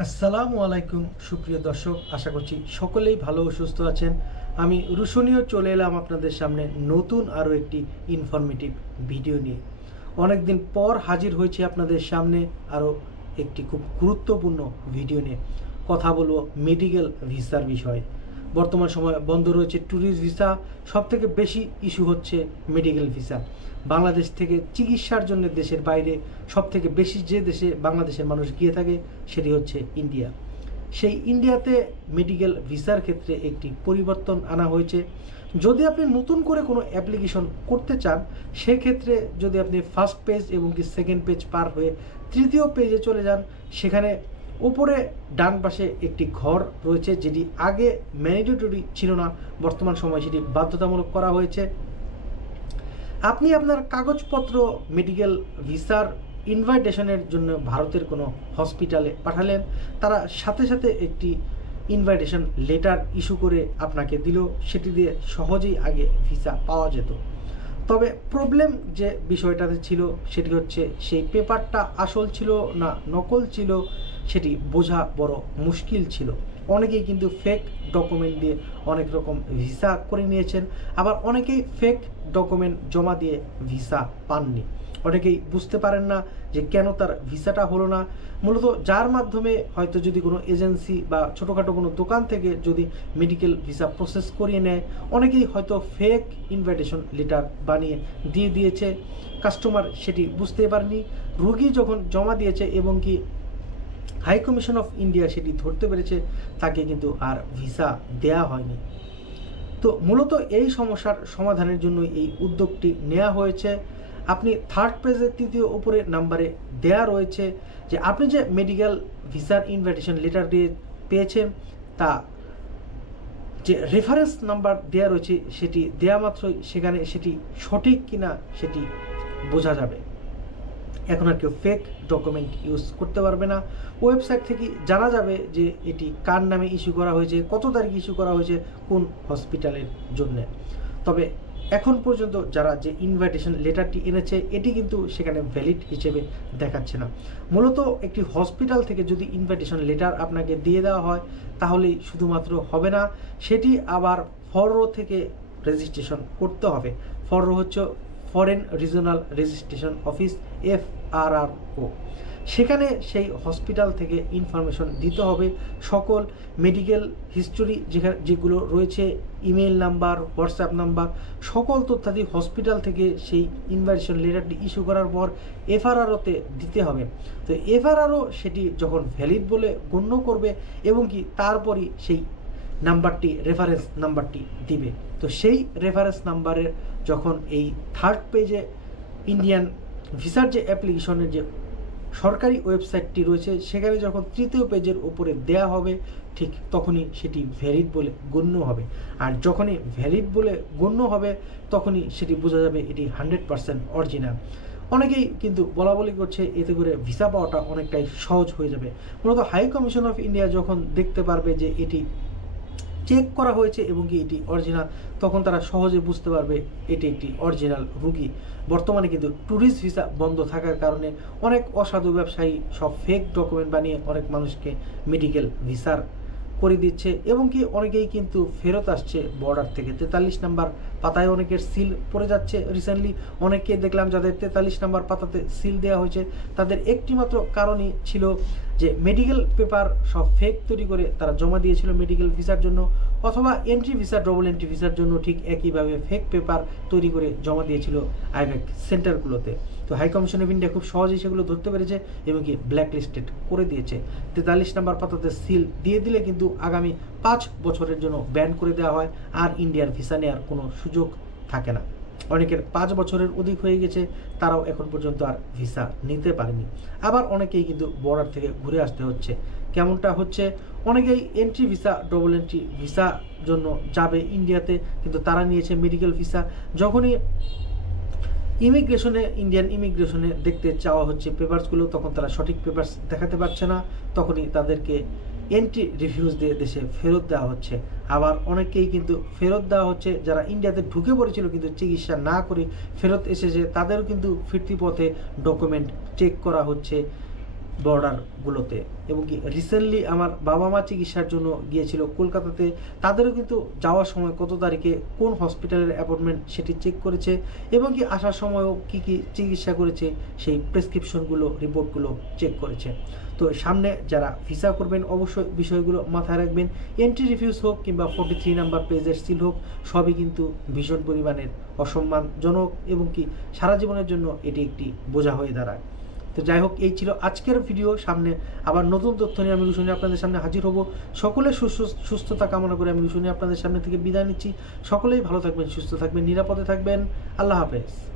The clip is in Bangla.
আসসালামু আলাইকুম, সুপ্রিয় দর্শক, আশা করছি সকলেই ভালো ও সুস্থ আছেন। আমি রুশনীয় চলে এলাম আপনাদের সামনে নতুন আরও একটি ইনফরমেটিভ ভিডিও নিয়ে। অনেকদিন পর হাজির হয়েছে আপনাদের সামনে আরও একটি খুব গুরুত্বপূর্ণ ভিডিও নিয়ে। কথা বলব মেডিকেল ভিসার বিষয়ে। বর্তমান সময়ে বন্ধ রয়েছে ট্যুরিস্ট ভিসা সব থেকে বেশি ইস্যু হচ্ছে মেডিকেল ভিসা বাংলাদেশ থেকে চিকিৎসার জন্য দেশের বাইরে সব থেকে বেশি যে দেশে বাংলাদেশের মানুষ গিয়ে থাকে, সেটি হচ্ছে ইন্ডিয়া সেই ইন্ডিয়াতে মেডিকেল ভিসার ক্ষেত্রে একটি পরিবর্তন আনা হয়েছে। যদি আপনি নতুন করে কোনো অ্যাপ্লিকেশন করতে চান, সেক্ষেত্রে যদি আপনি ফার্স্ট পেজ এবং কি সেকেন্ড পেজ পার হয়ে তৃতীয় পেজে চলে যান, সেখানে উপরে ডান পাশে একটি ঘর রয়েছে যেটি আগে ম্যান্ডেটরি ছিল না, বর্তমান সময়ে সেটি বাধ্যতামূলক করা হয়েছে। আপনি আপনার কাগজপত্র মেডিকেল ভিসার ইনভাইটেশনের জন্য ভারতের কোনো হসপিটালে পাঠালেন, তারা সাথে সাথে একটি ইনভাইটেশন লেটার ইস্যু করে আপনাকে দিল, সেটি দিয়ে সহজেই আগে ভিসা পাওয়া যেত। তবে প্রবলেম যে বিষয়টাতে ছিল, সেটি হচ্ছে সেই পেপারটা আসল ছিল না নকল ছিল সেটি বোঝা বড় মুশকিল ছিল। অনেকেই কিন্তু ফেক ডকুমেন্ট দিয়ে অনেক রকম ভিসা করে নিয়েছেন। আবার অনেকেই ফেক ডকুমেন্ট জমা দিয়ে ভিসা পাননি। অনেকেই বুঝতে পারেন না যে কেন তার ভিসাটা হলো না। মূলত যার মাধ্যমে হয়তো যদি কোনো এজেন্সি বা ছোটোখাটো কোনো দোকান থেকে যদি মেডিকেল ভিসা প্রসেস করিয়ে নেয়, অনেকেই হয়তো ফেক ইনভাইটেশন লেটার বানিয়ে দিয়ে দিয়েছে। কাস্টমার সেটি বুঝতে পারেনি। রোগী যখন জমা দিয়েছে এবং কি হাই কমিশন অফ ইন্ডিয়া সেটি ধরতে পেরেছে, তাকে কিন্তু আর ভিসা দেয়া হয়নি। তো মূলত এই সমস্যার সমাধানের জন্য এই উদ্যোগটি নেওয়া হয়েছে। আপনি থার্ড পেজের তৃতীয় উপরে নাম্বারে দেয়া রয়েছে যে, আপনি যে মেডিকেল ভিসার ইনভাইটেশন লেটার দিয়ে পেয়েছেন, তা যে রেফারেন্স নাম্বার দেয়া রয়েছে সেটি দেয়া মাত্রই, সেখানে সেটি সঠিক কিনা সেটি বোঝা যাবে। এখন আর কেউ ফেক ডকুমেন্ট ইউজ করতে পারবে না। ওয়েবসাইট থেকে জানা যাবে যে এটি কার নামে ইস্যু করা হয়েছে, কত তারিখ ইস্যু করা হয়েছে, কোন হসপিটালের জন্য। তবে এখন পর্যন্ত যারা যে ইনভাইটেশন লেটারটি এনেছে, এটি কিন্তু সেখানে ভ্যালিড হিসেবে দেখাচ্ছে না। মূলত একটি হসপিটাল থেকে যদি ইনভাইটেশন লেটার আপনাকে দিয়ে দেওয়া হয়, তাহলেই শুধুমাত্র হবে না, সেটি আবার ফররো থেকে রেজিস্ট্রেশন করতে হবে। ফররো হচ্ছে foreign regional registration office F R R O সেখানে সেই হসপিটাল থেকে ইনফরমেশন দিতে হবে। সকল মেডিকেল হিস্টোরি যেখানে যেগুলো রয়েছে ইমেল নাম্বার হোয়াটসঅ্যাপ নাম্বার সকল তথ্যাদি হসপিটাল থেকে সেই ইনভাইটেশন লেটারটি ইস্যু করার পর এফআরআরওতে দিতে হবে। তো এফআরআরও সেটি যখন ভ্যালিড বলে গণ্য করবে এবং কি তারপরই সেই নাম্বারটি রেফারেন্স নাম্বারটি দিবে। তো সেই রেফারেন্স নাম্বারের যখন এই থার্ড পেজে ইন্ডিয়ান ভিসার যে অ্যাপ্লিকেশনের যে সরকারি ওয়েবসাইটটি রয়েছে, সেখানে যখন তৃতীয় পেজের উপরে দেয়া হবে, ঠিক তখনই সেটি ভ্যালিড বলে গণ্য হবে। আর যখনই ভ্যালিড বলে গণ্য হবে, তখনই সেটি বোঝা যাবে এটি হান্ড্রেড পারসেন্ট অরিজিনাল অনেকেই কিন্তু বলা বলি করছে, এতে করে ভিসা পাওয়াটা অনেকটাই সহজ হয়ে যাবে। মূলত হাই কমিশন অফ ইন্ডিয়া যখন দেখতে পারবে যে এটি চেক করা হয়েছে এবং কি এটি অরিজিনাল তখন তারা সহজে বুঝতে পারবে এটি একটি অরিজিনাল রুগী। বর্তমানে কিন্তু ট্যুরিস্ট ভিসা বন্ধ থাকার কারণে অনেক অসাধু ব্যবসায়ী সব ফেক ডকুমেন্ট বানিয়ে অনেক মানুষকে মেডিকেল ভিসার করে দিচ্ছে এবং কি অনেকেই কিন্তু ফেরত আসছে বর্ডার থেকে। তেতাল্লিশ নাম্বার পাতায় অনেকের সিল পড়ে যাচ্ছে রিসেন্টলি অনেককে দেখলাম যাদের তেতাল্লিশ নাম্বার পাতাতে সিল দেওয়া হয়েছে। তাদের একটিমাত্র কারণই ছিল যে মেডিকেল পেপার সব ফেক তৈরি করে তারা জমা দিয়েছিল মেডিকেল ভিসার জন্য, অথবা এন্ট্রি ভিসা ডবল এন্ট্রি ভিসার জন্য ঠিক একইভাবে ফেক পেপার তৈরি করে জমা দিয়েছিল আইব্যাক সেন্টারগুলোতে। তো হাই কমিশন অফ ইন্ডিয়া খুব সহজেই সেগুলো ধরতে পেরেছে এবং কি ব্ল্যাক লিস্টেড করে দিয়েছে। তেতাল্লিশ নাম্বার পাতাতে সিল দিয়ে দিলে কিন্তু আগামী পাঁচ বছরের জন্য ব্যান করে দেওয়া হয়, আর ইন্ডিয়ার ভিসা নেওয়ার কোনো সুযোগ থাকে না। অনেকের পাঁচ বছরের অধিক হয়ে গেছে, তারাও এখন পর্যন্ত আর ভিসা নিতে পারেনি। আবার অনেকেই কিন্তু বর্ডার থেকে ঘুরে আসতে হচ্ছে। কেমনটা হচ্ছে? অনেকেই entry visa double entry visa জন্য যাবে ইন্ডিয়াতে কিন্তু তারা নিয়েছে মেডিকেল ভিসা যখনই ইমিগ্রেশনে ইন্ডিয়ান ইমিগ্রেশনে দেখতে চাওয়া হচ্ছে পেপারসগুলো তখন তারা সঠিক পেপারস দেখাতে পারছে না। তখনই তাদেরকে এন্ট্রি রিফিউজ দিয়ে দেশে ফেরত দেওয়া হচ্ছে। আবার অনেকেই কিন্তু ফেরত দেওয়া হচ্ছে, যারা ইন্ডিয়াতে ঢুকে পড়েছিল কিন্তু চিকিৎসা না করে ফেরত এসেছে, তাদেরও কিন্তু ফিরতি পথে ডকুমেন্ট চেক করা হচ্ছে। বর্ডারগুলোতে। এবং কি রিসেন্টলি আমার বাবা মা চিকিৎসার জন্য গিয়েছিল কলকাতাতে। তাদেরও কিন্তু যাওয়ার সময় কত তারিখে কোন হসপিটালের অ্যাপয়েন্টমেন্ট সেটি চেক করেছে এবং কি আসার সময়ও কি কি চিকিৎসা করেছে সেই প্রেসক্রিপশনগুলো রিপোর্টগুলো চেক করেছে। তো সামনে যারা ভিসা করবেন অবশ্যই বিষয়গুলো মাথায় রাখবেন। এন্ট্রি রিফিউজ হোক কিংবা ফোর্টি থ্রি নাম্বার পেজের সিল হোক, সবই কিন্তু ভীষণ পরিমাণের অসম্মানজনক এবং কি সারা জীবনের জন্য এটি একটি বোঝা হয়ে দাঁড়ায়। তো যাই হোক, এই ছিল আজকের ভিডিও সামনে আবার নতুন তথ্য নিয়ে আমি শুনি আপনাদের সামনে হাজির হব। সকলে সুস্থ, সুস্থতা কামনা করে আমি শুনি আপনাদের সামনে থেকে বিদায় নিচ্ছি। সকলেই ভালো থাকবেন, সুস্থ থাকবেন, নিরাপদে থাকবেন। আল্লাহ হাফেজ।